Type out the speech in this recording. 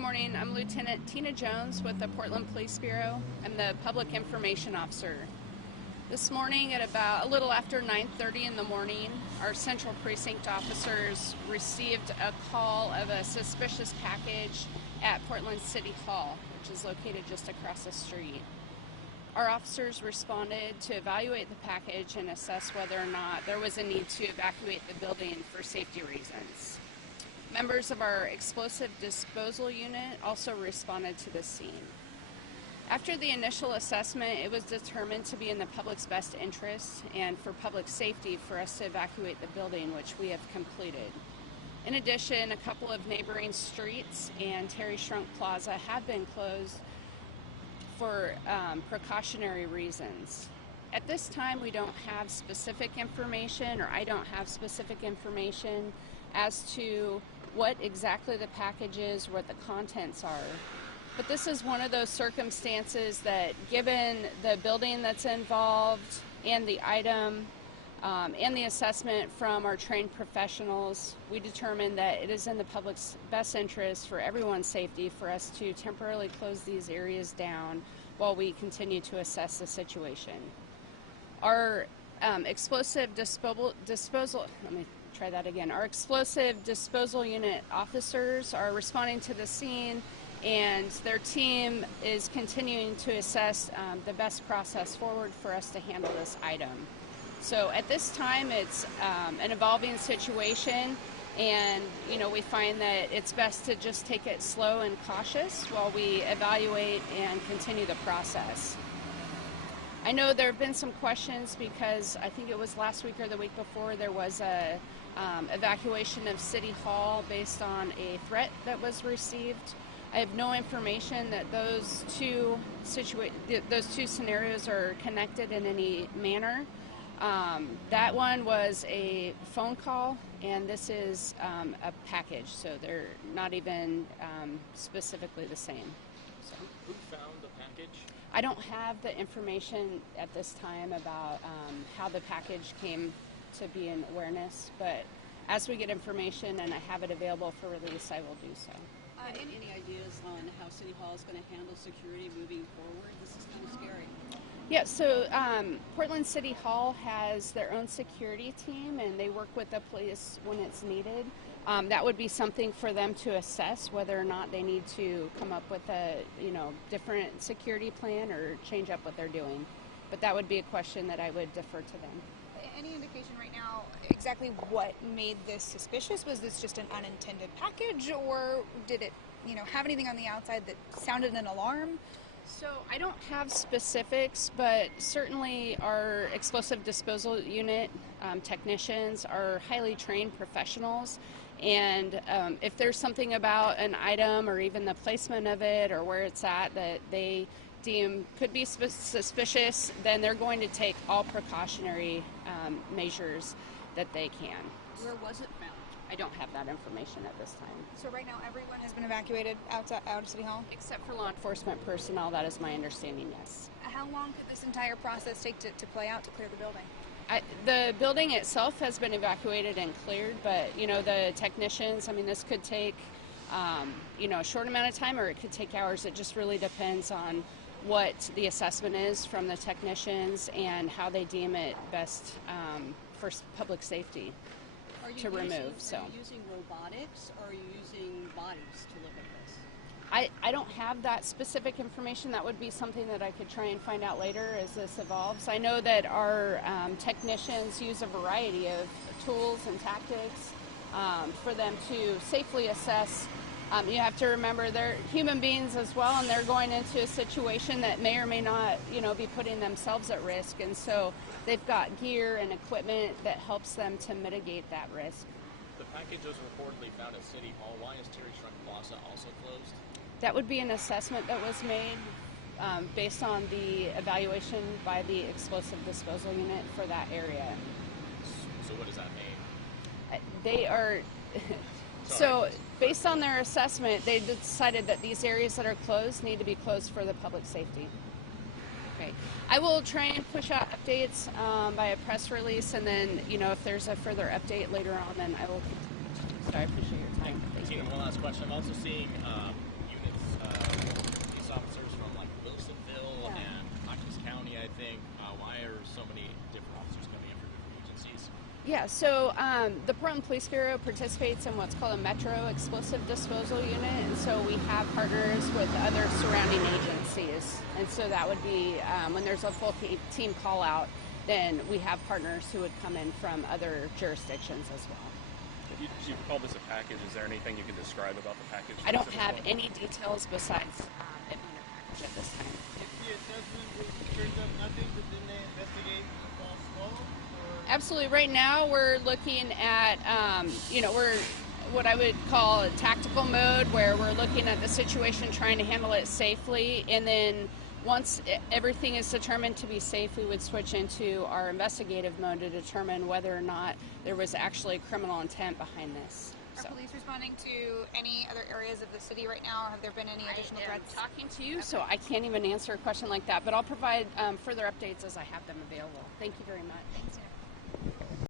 morning. I'm Lieutenant Tina Jones with the Portland Police Bureau. I'm the Public Information Officer. This morning at about a little after 9:30 in the morning, our Central Precinct officers received a call of a suspicious package at Portland City Hall, which is located just across the street. Our officers responded to evaluate the package and assess whether or not there was a need to evacuate the building for safety reasons. Members of our explosive disposal unit also responded to the scene. After the initial assessment, it was determined to be in the public's best interest and for public safety for us to evacuate the building, which we have completed. In addition, a couple of neighboring streets and Terry Shrunk Plaza have been closed for precautionary reasons. At this time, we don't have specific information, or I don't have specific information as to what exactly the package is, what the contents are. But this is one of those circumstances that, given the building that's involved and the item and the assessment from our trained professionals, we determined that it is in the public's best interest for everyone's safety for us to temporarily close these areas down while we continue to assess the situation. Our explosive disposal Our explosive disposal unit officers are responding to the scene, and their team is continuing to assess the best process forward for us to handle this item. So at this time, it's an evolving situation, and we find that it's best to just take it slow and cautious while we evaluate and continue the process. I know there have been some questions because I think it was last week or the week before there was a evacuation of City Hall based on a threat that was received. I have no information that those two scenarios are connected in any manner. That one was a phone call, and this is a package, so they're not even specifically the same. So. Who found the package? I don't have the information at this time about how the package came to be in awareness, but as we get information and I have it available for release, I will do so. Any ideas on how City Hall is going to handle security moving forward? This is kind of scary. Yeah, so Portland City Hall has their own security team, and they work with the police when it's needed. That would be something for them to assess whether or not they need to come up with a different security plan or change up what they're doing. But that would be a question that I would defer to them. Any indication right now exactly what made this suspicious? Was this just an unintended package, or did it have anything on the outside that sounded an alarm? So I don't have specifics, but certainly our explosive disposal unit technicians are highly trained professionals, and if there's something about an item or even the placement of it or where it's at that they deem could be suspicious, then they're going to take all precautionary measures that they can. Where was it found? I don't have that information at this time. So right now everyone has been evacuated out of City Hall? Except for law enforcement personnel, that is my understanding, yes. How long could this entire process take to play out to clear the building? The building itself has been evacuated and cleared, but the technicians, this could take a short amount of time, or it could take hours. It just really depends on what the assessment is from the technicians and how they deem it best for public safety to remove. Are you using robotics, or are you using bodies to look at this? I don't have that specific information. That would be something that I could try and find out later as this evolves. I know that our technicians use a variety of tools and tactics for them to safely assess. You have to remember they're human beings as well, and they're going into a situation that may or may not, be putting themselves at risk. And so they've got gear and equipment that helps them to mitigate that risk. The package was reportedly found at City Hall. Why is Terry Shrunk Plaza also closed? That would be an assessment that was made based on the evaluation by the explosive disposal unit for that area. So what does that mean? They are... So, based on their assessment, they decided that these areas that are closed need to be closed for the public safety. Okay. I will try and push out updates by a press release, and then, if there's a further update later on, then I will continue. So I appreciate your time. Thank you. One last question. I'm also seeing you think? Why are so many different officers coming in from different agencies? Yeah, so the Portland Police Bureau participates in what's called a Metro Explosive Disposal Unit, and so we have partners with other surrounding agencies. And so that would be when there's a full team call out, then we have partners who would come in from other jurisdictions as well. You called this a package. Is there anything you can describe about the package? I don't have any details besides it being a package at this time. If the assessment turns up nothing, but then they investigate a false call? Absolutely. Right now, we're looking at, we're what I would call a tactical mode, where we're looking at the situation, trying to handle it safely, and then once everything is determined to be safe, we would switch into our investigative mode to determine whether or not there was actually criminal intent behind this. Are police responding to any other areas of the city right now, or have there been any additional threats? I'm talking to you, so I can't even answer a question like that, but I'll provide further updates as I have them available. Thank you very much. Thanks, Jennifer.